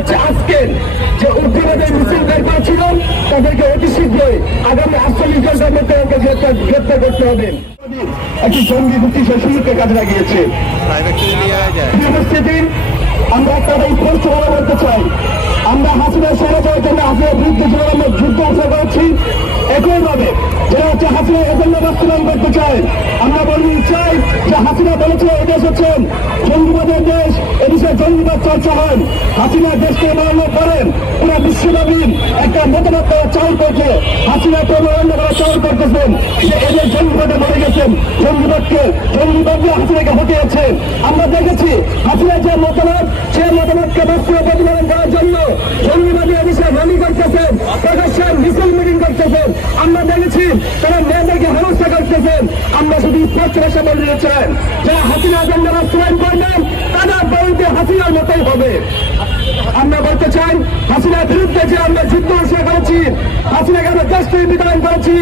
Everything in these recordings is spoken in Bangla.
হচ্ছে আজকের যে উগ্রবাদের মিছিল বের করেছিলেন তাদেরকে অতি শীঘ্রই আগামী 48 ঘন্টার মধ্যে গ্রেপ্তার করতে হবে। একটি জঙ্গি গোষ্ঠী সেই সুযোগকে কাজে লাগিয়েছে। আমরা একটা স্পষ্ট বলতে চাই, আমরা হাসিনা সমাজের জন্য হাসিনার বিরুদ্ধে যেভাবে আমরা যুদ্ধ ঘোষণা করেছি, একইভাবে যারা হচ্ছে হাসিনা এজেন্ডা বাস্তবায়ন করতে চায়, আমরা বলতে চাই যে হাসিনা বলেছে এদেশ হচ্ছেন জঙ্গিবাদের দেশ, এদেশে জঙ্গিবাদ চর্চা হয়। হাসিনা দেশকে বানানোর পরেন পুরো বিশ্বব্যাপী একটা মতামত করা চাল করছে, হাসিনা প্রমাণ করা চাল করতেছেন যে এদের জঙ্গিবাদে মরে গেছেন, জঙ্গিবাদ হাসিনাকে হটিয়েছে। আমরা দেখেছি হাসিনা যে মতামত, সে মতামতকে বাস্তবে প্রতিপালন করার জন্য জঙ্গিবাদী এদেশে র্যালি করতেছেন, প্রকাশ্যে মিছিল মিটিং করতেছেন। আমরা দেখেছি তারা মেয়েদেরকে হেনস্থা করতেছেন। আমরা শুধু স্পষ্ট ভাষা বলতে চাই, যারা হাসিনা এজেন্ডা বাস্তবায়ন করবেন তাদের বলতে হাসিনার মতোই হবে। আমরা বলতে চাই হাসিনার বিরুদ্ধে যে আমরা যুদ্ধ ঘোষণা করেছি, হাসিনাকে আমরা দেশ থেকে বিতাড়ন করেছি,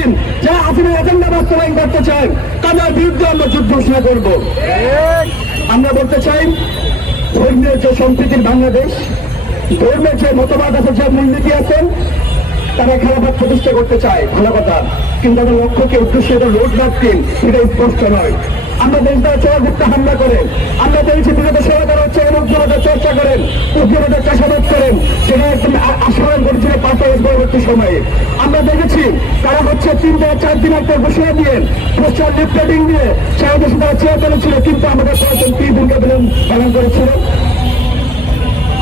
যারা হাসিনার এজেন্ডা বাস্তবায়ন করতে চাই তাদের বিরুদ্ধে আমরা যুদ্ধ ঘোষণা করব। আমরা বলতে চাই ধর্মীয় যে সম্প্রীতির বাংলাদেশ, ধর্মের যে মতবাদ আছে, যে মূলনীতি আছেন, তারা খেলাফত প্রতিষ্ঠা করতে চায়, ভালো কথা, কিন্তু তাদের লক্ষ্যকে উদ্দেশ্য রোড ম্যাপটিং এটা স্পষ্ট নয়। আমরা দেশ দ্বারা চোরাগুপ্ত হামলা করেন, আমরা দেখছি বিগত সেবা করা হচ্ছে, উগ্রবাদের চর্চা করেন, উগ্রবাদের চাষাবাদ করেন, সেটা একদম আস্বাদন করেছিল 5 আগস্ট পরবর্তী সময়ে। আমরা দেখেছি তারা হচ্ছে 3 থেকে 4 দিন একটা ঘোষণা দিয়ে পোস্টার লিফলেটিং দিয়ে সারা দেশে তারা চেয়ার করেছিল, কিন্তু আমাদের কি ভূমিকা পালন করেছিল।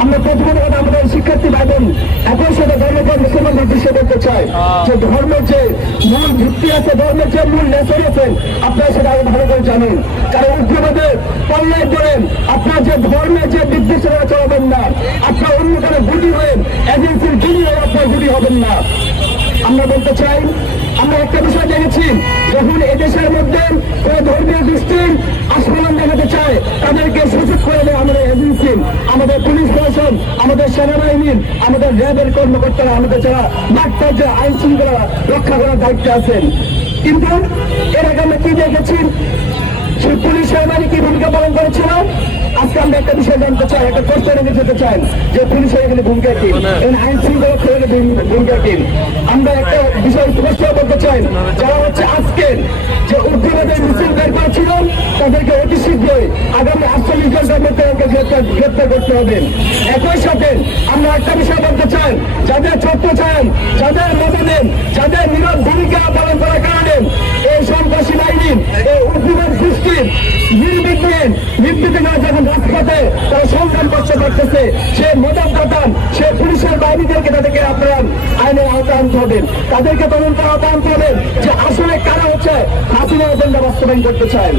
আমরা প্রথমত আমাদের শিক্ষার্থী ভাইবোন একই সাথে ধর্মের মুসলমানদের দৃশ্য করতে চাই যে ধর্মের যে মূল ভিত্তি আছে, ধর্মের যে মূল নেচার আছেন, আপনারা সেটা আরো ভালো করে জানেন। কারণ উগ্রবাদের পল্লায় করেন আপনার যে ধর্মের যে নির্দেশনা চলাবেন না, আপনার অন্য কোনো গুটি হয়েন, এজেন্সির গুলি হয়ে আপনার গুটি হবেন না। আমরা বলতে চাই, আমরা একটা বিষয় দেখেছি, যখন এদেশের মধ্যে কোন ধর্মীয় গোষ্ঠীর আস্ফলন দেখাতে চায় তাদেরকে সুযোগ করে দেয় আমাদের এজেন্সি, আমাদের পুলিশ প্রশাসন, আমাদের সেনাবাহিনীর, আমাদের র্যাবের কর্মকর্তারা, আমাদের যারা মাঠ পর্যায়ে আইন শৃঙ্খলা রক্ষা করার দায়িত্বে আছেন। কিন্তু এর আগে আমরা কি দেখেছি, সেই পুলিশ সেনাবাহিনী কি ভূমিকা পালন করেছিল। আজকে আমরা একটা বিষয় জানতে চাই, একটা প্রশ্ন রেখে যেতে চাই যে পুলিশের এখানে ভূমিকা কি, আইন শৃঙ্খলা রক্ষার ভূমিকা কি। আমরা একটা বিষয় স্পষ্ট বলতে চাই, যারা হচ্ছে আজকের যে উগ্রবাদের মিছিল বের করেছিল তাদেরকে অতি শীঘ্রই আগামী 48 ঘন্টার মধ্যে গ্রেপ্তার করতে হবে। একই সাথে আমরা একটা বিষয় বলতে চাই, যাদের ছত্র চান, যাদের মদদেন, যাদের নীরব ভূমিকা পালন করার কারণে এই সন্ত্রাসী বাহিনী, এই উগ্রবাদ গোষ্ঠীর নির্বিঘ্নে যখন রাজপথে তারা সংগ্রাম করতে পারতেছে, সে মদত দাতান, সে পুলিশের বাহিনীদেরকে তাদেরকে আপনারা আইনের আওতায় আনতে হবেন, তাদেরকে তদন্ত আওতায় আনতে হবেন যে আসলে কারা হচ্ছে হাসিনা এজেন্ডা বাস্তবায়ন করতে চান।